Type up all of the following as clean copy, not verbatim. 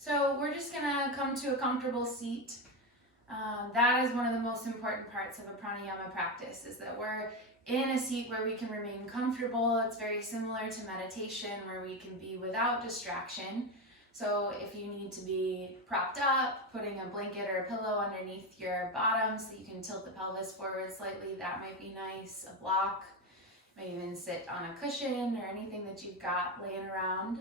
So we're just gonna come to a comfortable seat. That is one of the most important parts of a pranayama practice, is that we're in a seat where we can remain comfortable. It's very similar to meditation, where we can be without distraction. So if you need to be propped up, putting a blanket or a pillow underneath your bottom so you can tilt the pelvis forward slightly, that might be nice. A block, you may even sit on a cushion or anything that you've got laying around.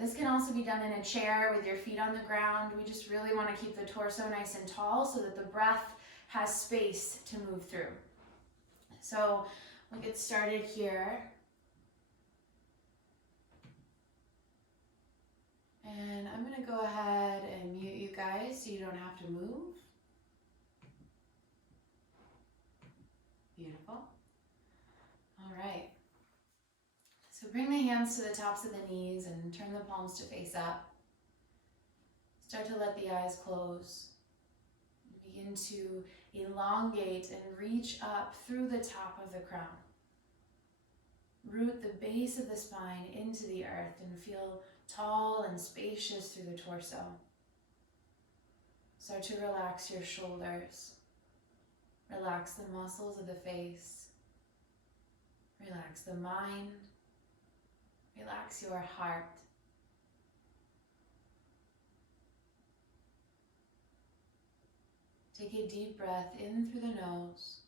This can also be done in a chair with your feet on the ground. We just really want to keep the torso nice and tall so that the breath has space to move through. So we'll get started here. And I'm going to go ahead and mute you guys so you don't have to move. Beautiful. All right. So bring the hands to the tops of the knees and turn the palms to face up. Start to let the eyes close. Begin to elongate and reach up through the top of the crown. Root the base of the spine into the earth and feel tall and spacious through the torso. Start to relax your shoulders. Relax the muscles of the face. Relax the mind. Relax your heart. Take a deep breath in through the nose.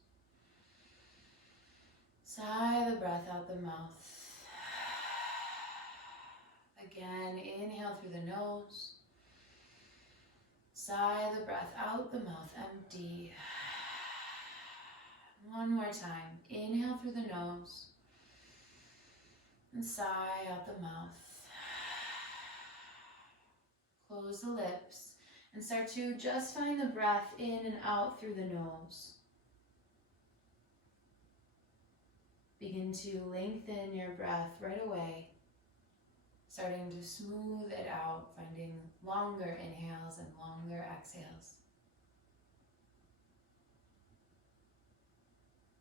Sigh the breath out the mouth. Again, inhale through the nose. Sigh the breath out the mouth, empty. One more time. Inhale through the nose. And sigh out the mouth. Close the lips. And start to just find the breath in and out through the nose. Begin to lengthen your breath right away, starting to smooth it out, finding longer inhales and longer exhales.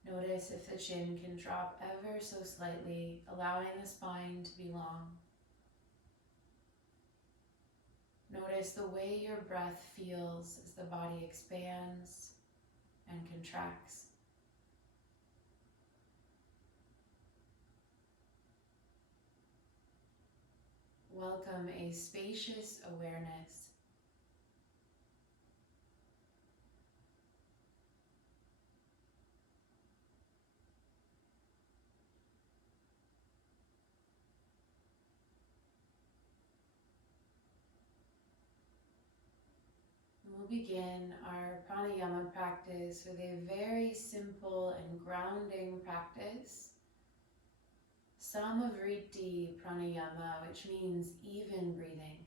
Notice if the chin can drop ever so slightly, allowing the spine to be long. Notice the way your breath feels as the body expands and contracts. Welcome a spacious awareness. We'll begin our pranayama practice with a very simple and grounding practice. Samavriti pranayama, which means even breathing.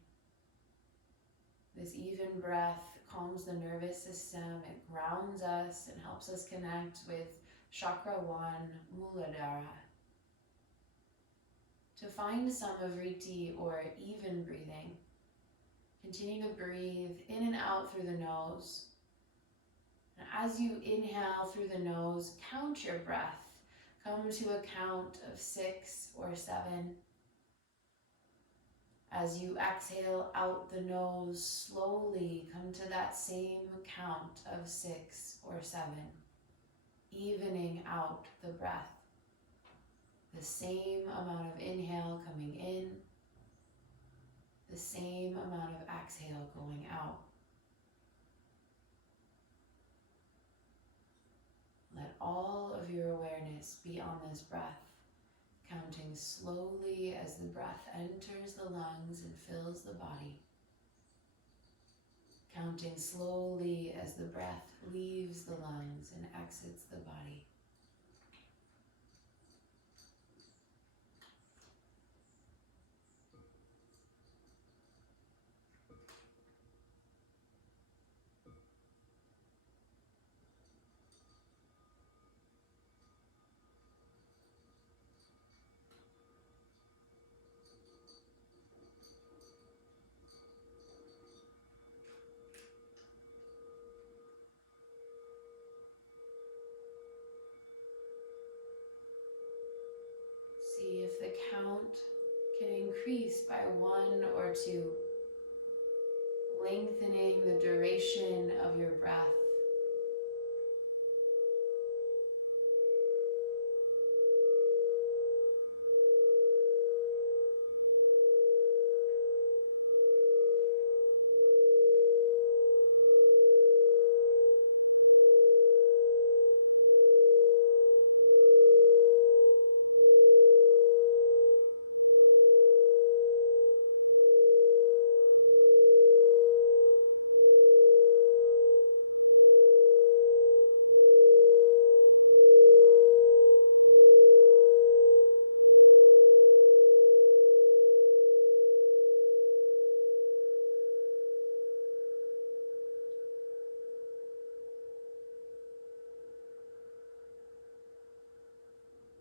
This even breath calms the nervous system, it grounds us and helps us connect with chakra 1, Muladhara. To find Samavriti, or even breathing, continue to breathe in and out through the nose. And as you inhale through the nose, count your breath. Come to a count of 6 or 7. As you exhale out the nose, slowly come to that same count of 6 or 7, evening out the breath. The same amount of inhale coming in, the same amount of exhale going out. Let all of your awareness be on this breath, counting slowly as the breath enters the lungs and fills the body. Counting slowly as the breath leaves the lungs and exits the body. See if the count can increase by 1 or 2. lengthening the duration of your breath.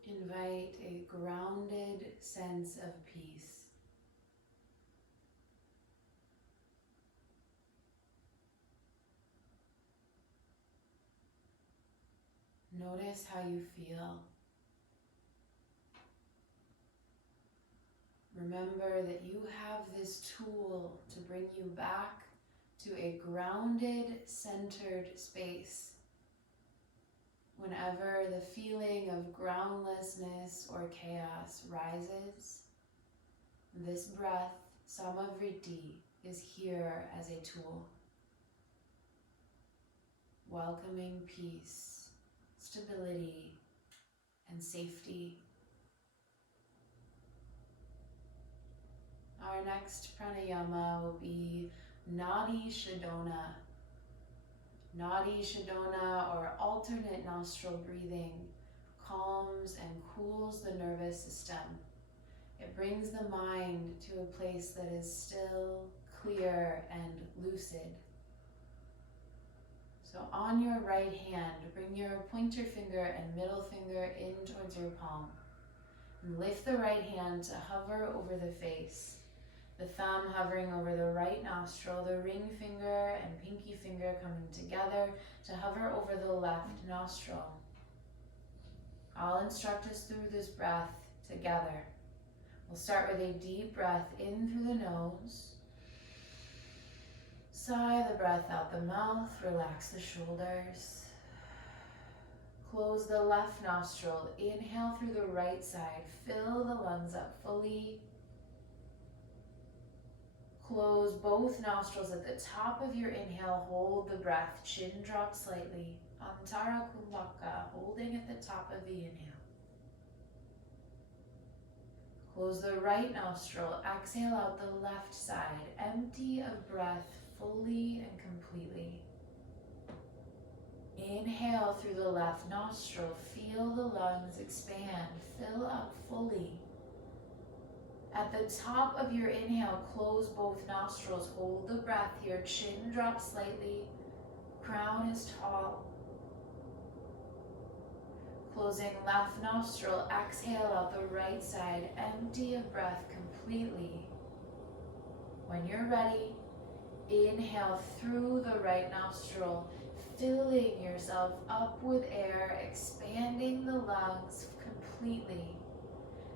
Invite a grounded sense of peace. Notice how you feel. Remember that you have this tool to bring you back to a grounded, centered space. Whenever the feeling of groundlessness or chaos rises, this breath, Samavriti, is here as a tool, welcoming peace, stability, and safety. Our next pranayama will be Nadi Shodhana. Nadi Shodhana, or alternate nostril breathing, calms and cools the nervous system. It brings the mind to a place that is still, clear, and lucid. So on your right hand, bring your pointer finger and middle finger in towards your palm. And lift the right hand to hover over the face. The thumb hovering over the right nostril, the ring finger and pinky finger coming together to hover over the left nostril. I'll instruct us through this breath together. We'll start with a deep breath in through the nose. Sigh the breath out the mouth, relax the shoulders. Close the left nostril, inhale through the right side, fill the lungs up fully. Close both nostrils at the top of your inhale, hold the breath, chin drop slightly. Antara Kumbhaka, holding at the top of the inhale. Close the right nostril, exhale out the left side, empty of breath fully and completely. Inhale through the left nostril, feel the lungs expand, fill up fully. At the top of your inhale, close both nostrils, hold the breath here, chin drop slightly, crown is tall. Closing left nostril, exhale out the right side, empty of breath completely. When you're ready, inhale through the right nostril, filling yourself up with air, expanding the lungs completely.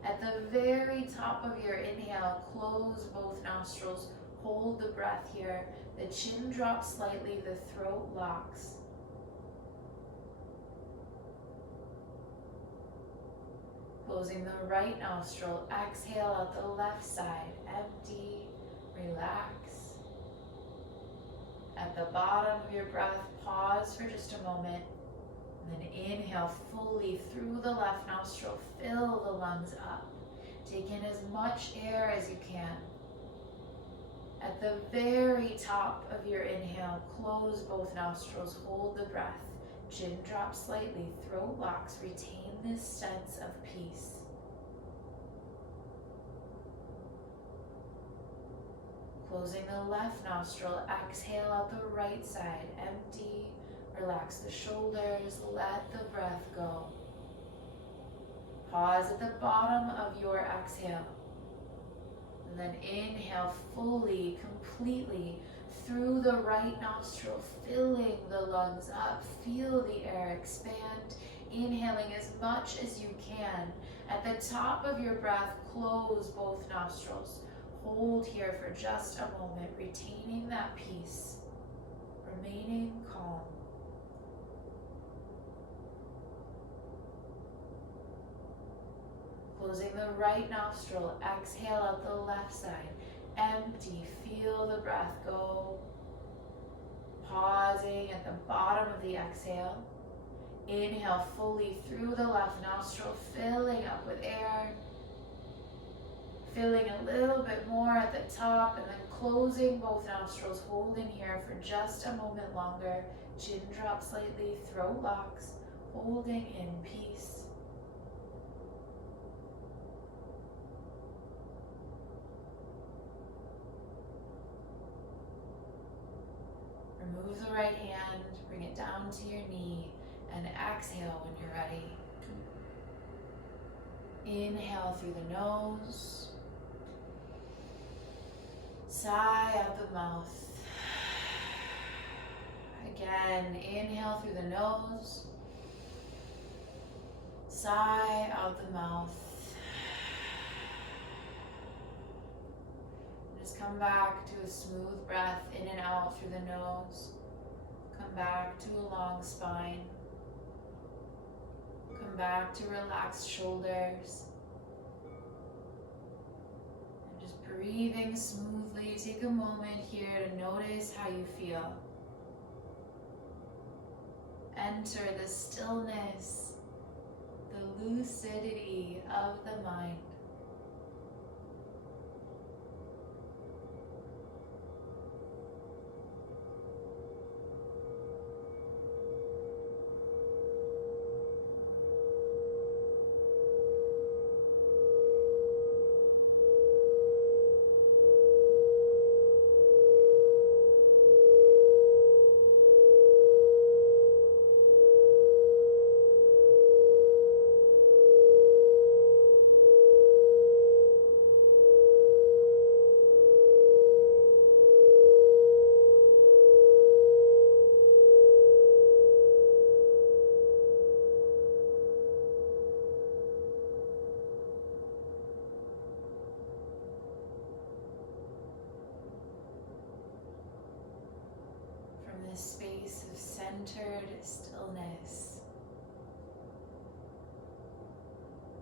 At the very top of your inhale, close both nostrils, hold the breath here. The chin drops slightly, the throat locks. Closing the right nostril, exhale out the left side, empty, relax. At the bottom of your breath, pause for just a moment. And then inhale fully through the left nostril, fill the lungs up. Take in as much air as you can. At the very top of your inhale, close both nostrils, hold the breath. Chin drops slightly, throat locks, retain this sense of peace. Closing the left nostril, exhale out the right side, empty. Relax the shoulders, let the breath go. Pause at the bottom of your exhale. And then inhale fully, completely through the right nostril, filling the lungs up. Feel the air expand, inhaling as much as you can. At the top of your breath, close both nostrils. Hold here for just a moment, retaining that peace, remaining calm. Closing the right nostril, exhale out the left side. Empty, feel the breath go. Pausing at the bottom of the exhale. Inhale fully through the left nostril, filling up with air. Filling a little bit more at the top and then closing both nostrils, holding here for just a moment longer. Chin drop slightly, throat locks, holding in peace. Remove the right hand, bring it down to your knee, and exhale when you're ready. Inhale through the nose. Sigh out the mouth. Again, inhale through the nose. Sigh out the mouth. Just come back to a smooth breath in and out through the nose. Come back to a long spine. Come back to relaxed shoulders. And just breathing smoothly. Take a moment here to notice how you feel. Enter the stillness, the lucidity of the mind. Space of centered stillness,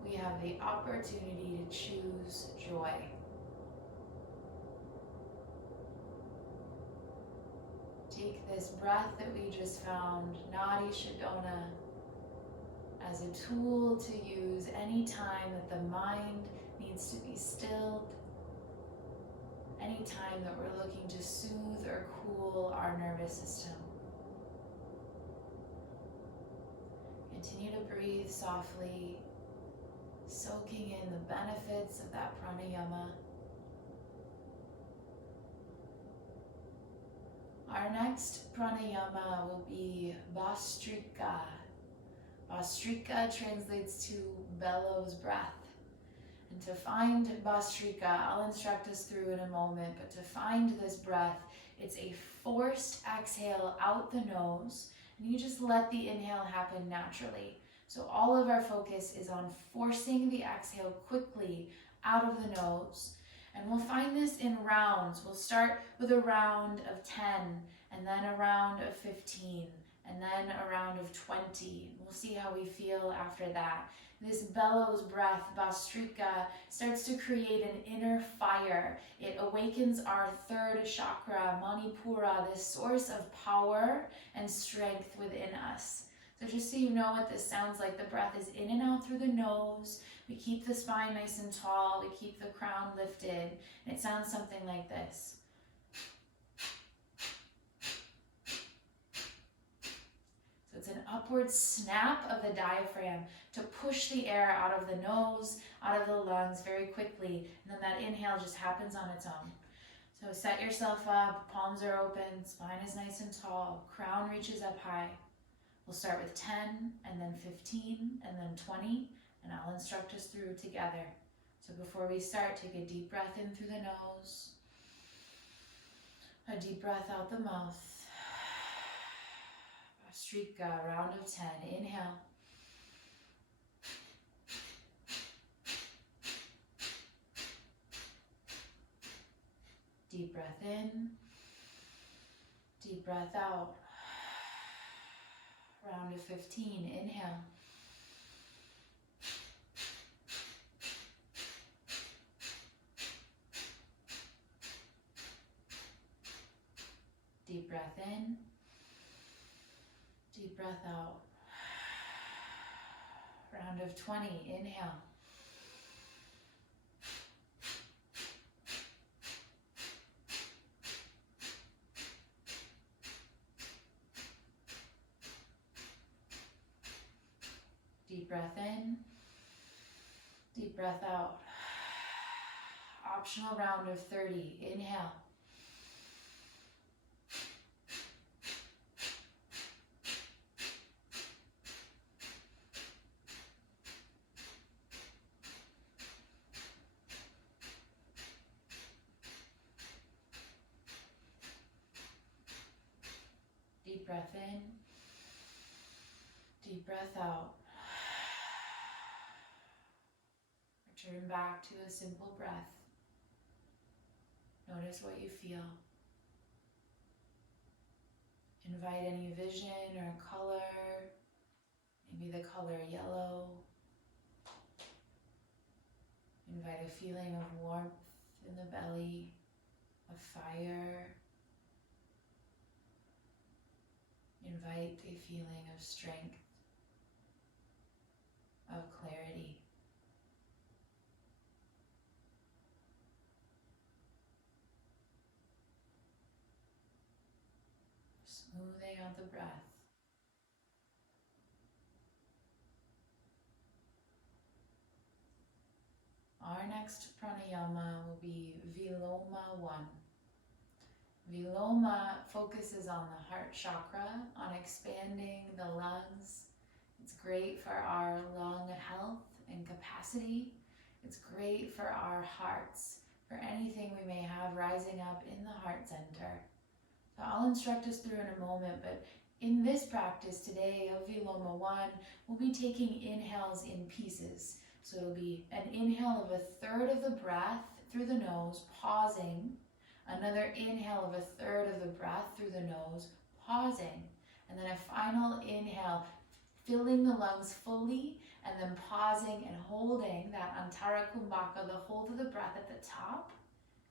we have the opportunity to choose joy. Take this breath that we just found, Nadi Shodhana, as a tool to use any time that the mind needs to be stilled. Anytime that we're looking to soothe or cool our nervous system. Continue to breathe softly, soaking in the benefits of that pranayama. Our next pranayama will be Bhastrika. Bhastrika translates to bellows breath. And to find Bhastrika, I'll instruct us through in a moment, but to find this breath, it's a forced exhale out the nose, and you just let the inhale happen naturally. So all of our focus is on forcing the exhale quickly out of the nose. And we'll find this in rounds. We'll start with a round of 10, and then a round of 15, and then a round of 20. We'll see how we feel after that. This bellows breath, Bhastrika, starts to create an inner fire. It awakens our third chakra, Manipura, this source of power and strength within us. So just so you know what this sounds like, the breath is in and out through the nose. We keep the spine nice and tall. We keep the crown lifted. And it sounds something like this. So it's an upward snap of the diaphragm to push the air out of the nose, out of the lungs very quickly. And then that inhale just happens on its own. So set yourself up, palms are open, spine is nice and tall, crown reaches up high. We'll start with 10, and then 15, and then 20, and I'll instruct us through together. So before we start, take a deep breath in through the nose, a deep breath out the mouth. Bhastrika, round of 10, inhale. Deep breath in. Deep breath out. Round of 15. Inhale. Deep breath in. Deep breath out. Round of 20. Inhale. Deep breath in. Deep breath out. Optional round of 30. Inhale. Deep breath in. Deep breath out. Return back to a simple breath. Notice what you feel. Invite any vision or color, maybe the color yellow. Invite a feeling of warmth in the belly, of fire. Invite a feeling of strength, of clarity. Smoothing out the breath. Our next pranayama will be Viloma 1. Viloma focuses on the heart chakra, on expanding the lungs. It's great for our lung health and capacity. It's great for our hearts, for anything we may have rising up in the heart center. So I'll instruct us through in a moment, but in this practice today of Viloma 1, we'll be taking inhales in pieces. So it'll be an inhale of a third of the breath through the nose, pausing. Another inhale of a third of the breath through the nose, pausing. And then a final inhale, filling the lungs fully, and then pausing and holding that Antara Kumbhaka, the hold of the breath at the top.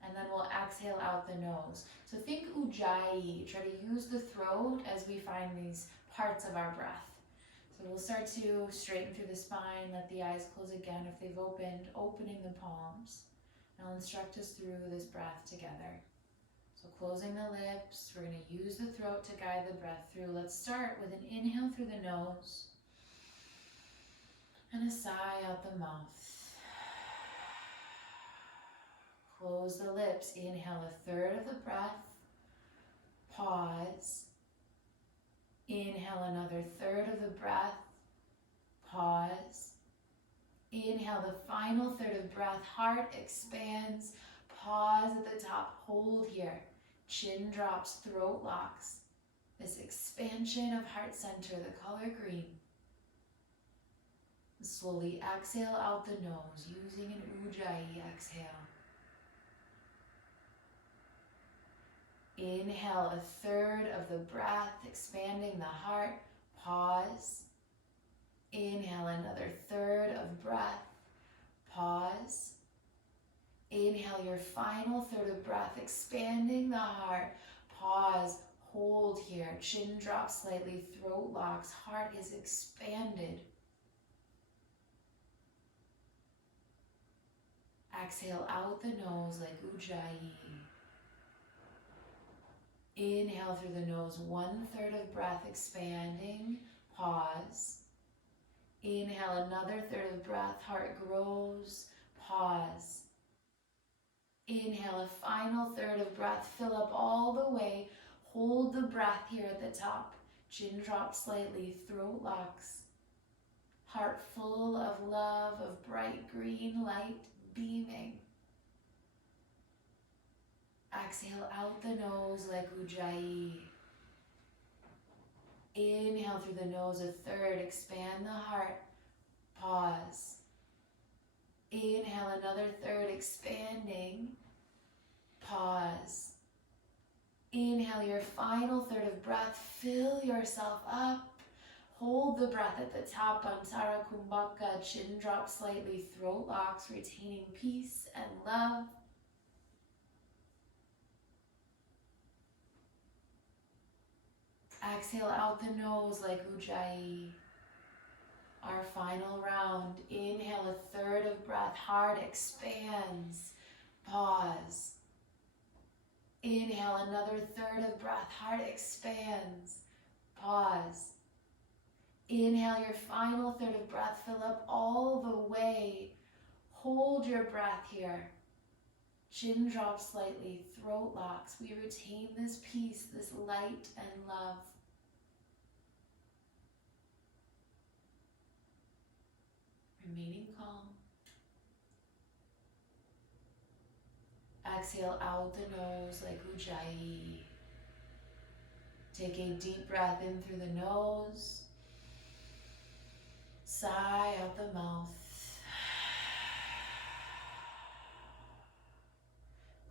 And then we'll exhale out the nose. So think Ujjayi. Try to use the throat as we find these parts of our breath. So we'll start to straighten through the spine, let the eyes close again if they've opened, opening the palms. And I'll instruct us through this breath together. So closing the lips, we're going to use the throat to guide the breath through. Let's start with an inhale through the nose and a sigh out the mouth. Close the lips, inhale a third of the breath, pause. Inhale another third of the breath, pause. Inhale the final third of breath, heart expands, pause at the top, hold here. Chin drops, throat locks. This expansion of heart center, the color green. Slowly exhale out the nose using an Ujjayi exhale. Inhale a third of the breath, expanding the heart, pause. Inhale another third of breath, pause. Inhale your final third of breath, expanding the heart, pause, hold here, chin drops slightly, throat locks, heart is expanded. Exhale out the nose like Ujjayi. Inhale through the nose, 1/3 of breath expanding, pause. Inhale another third of breath, heart grows, pause. Inhale a final third of breath, fill up all the way, hold the breath here at the top, chin drops slightly, throat locks. Heart full of love, of bright green light beaming. Exhale out the nose like Ujjayi. Inhale through the nose, 1/3, expand the heart, pause. Inhale another third, expanding, Pause. Inhale your final third of breath. Fill yourself up. Hold the breath at the top. Antara Kumbhaka. Chin drop slightly. Throat locks. Retaining peace and love. Exhale out the nose like Ujjayi. Our final round. Inhale a third of breath. Heart expands. Pause. Inhale another third of breath. Heart expands. Pause. Inhale your final third of breath. Fill up all the way. Hold your breath here. Chin drops slightly. Throat locks. We retain this peace, this light and love. Remaining calm. Exhale out the nose like Ujjayi. Take a deep breath in through the nose. Sigh out the mouth.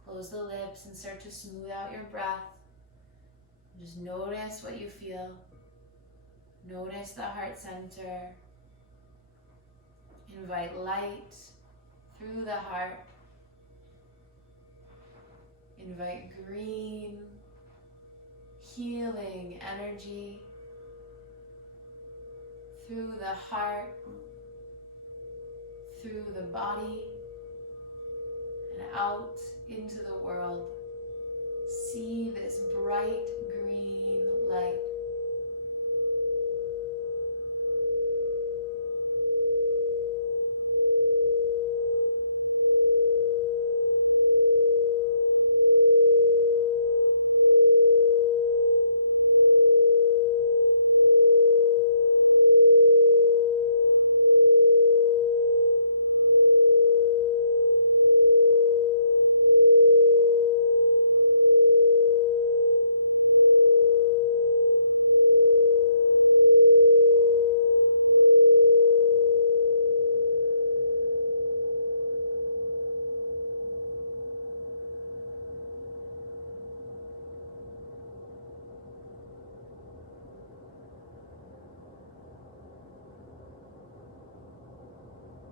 Close the lips and start to smooth out your breath. Just notice what you feel. Notice the heart center. Invite light through the heart. Invite green, healing energy through the heart, through the body, and out into the world. See this bright green light.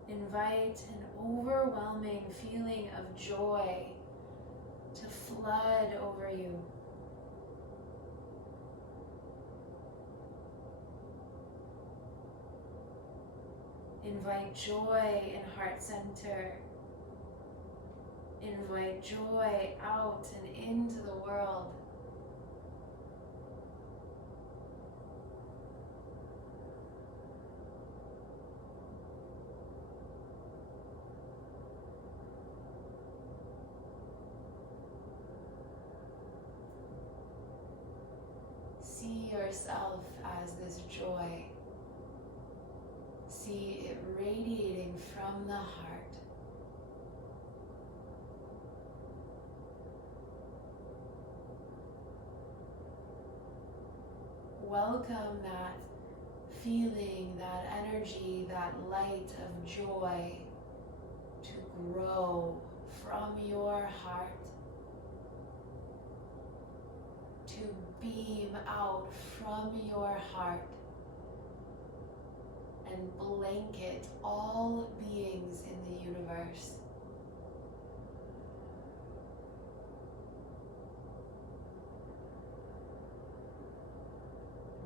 Invite an overwhelming feeling of joy to flood over you. Invite joy in heart center. Invite joy out and into the world. See yourself as this joy. See it radiating from the heart. Welcome that feeling, that energy, that light of joy to grow from your heart, to beam out from your heart and blanket all beings in the universe.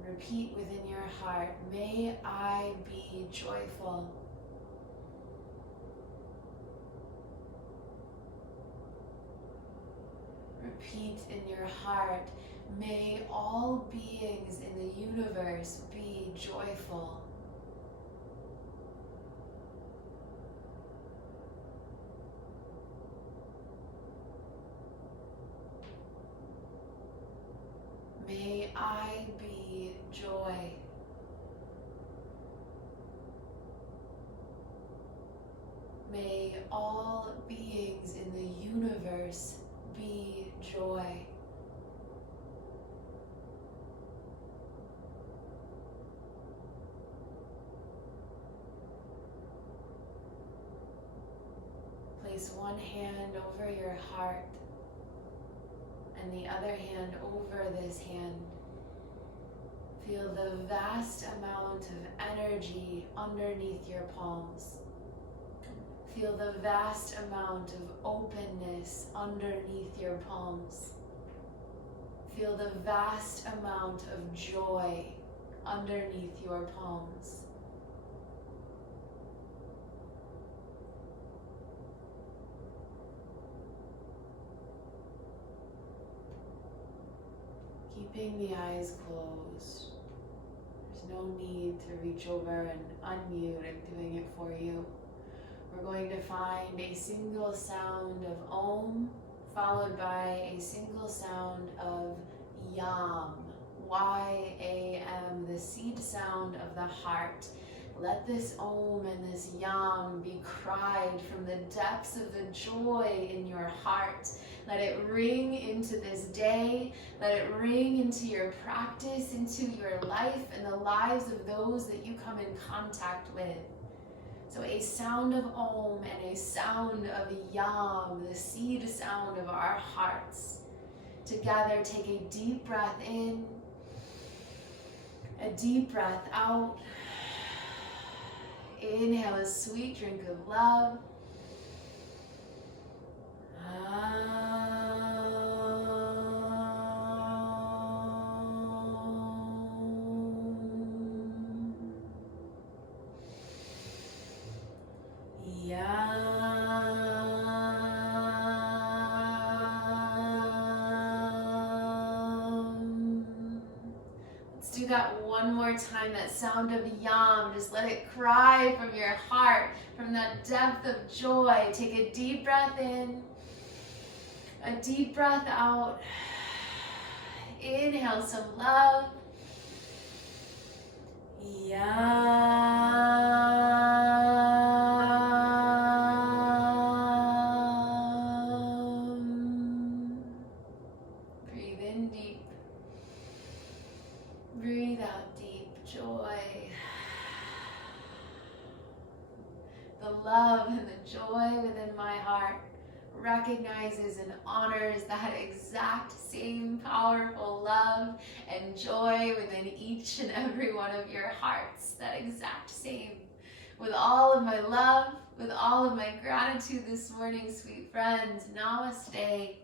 Repeat within your heart, may I be joyful. Repeat in your heart, may all beings in the universe be joyful. May I be joy. May all beings in the universe be joy. Place one hand over your heart and the other hand over this hand. Feel the vast amount of energy underneath your palms. Feel the vast amount of openness underneath your palms. Feel the vast amount of joy underneath your palms. Keeping the eyes closed. There's no need to reach over and unmute. I'm doing it for you. We're going to find a single sound of Om followed by a single sound of Yam. Y-A-M, the seed sound of the heart. Let this Om and this Yam be cried from the depths of the joy in your heart. Let it ring into this day. Let it ring into your practice, into your life, and the lives of those that you come in contact with. So a sound of Om and a sound of Yam, the seed sound of our hearts. Together, take a deep breath in, a deep breath out. Inhale a sweet drink of love. Do that one more time, that sound of Yam. Just let it cry from your heart, from that depth of joy. Take a deep breath in, a deep breath out. Inhale some love. Yam. Breathe in deep. Breathe out deep, joy. The love and the joy within my heart recognizes and honors that exact same powerful love and joy within each and every one of your hearts. That exact same. With all of my love, with all of my gratitude this morning, sweet friends, namaste.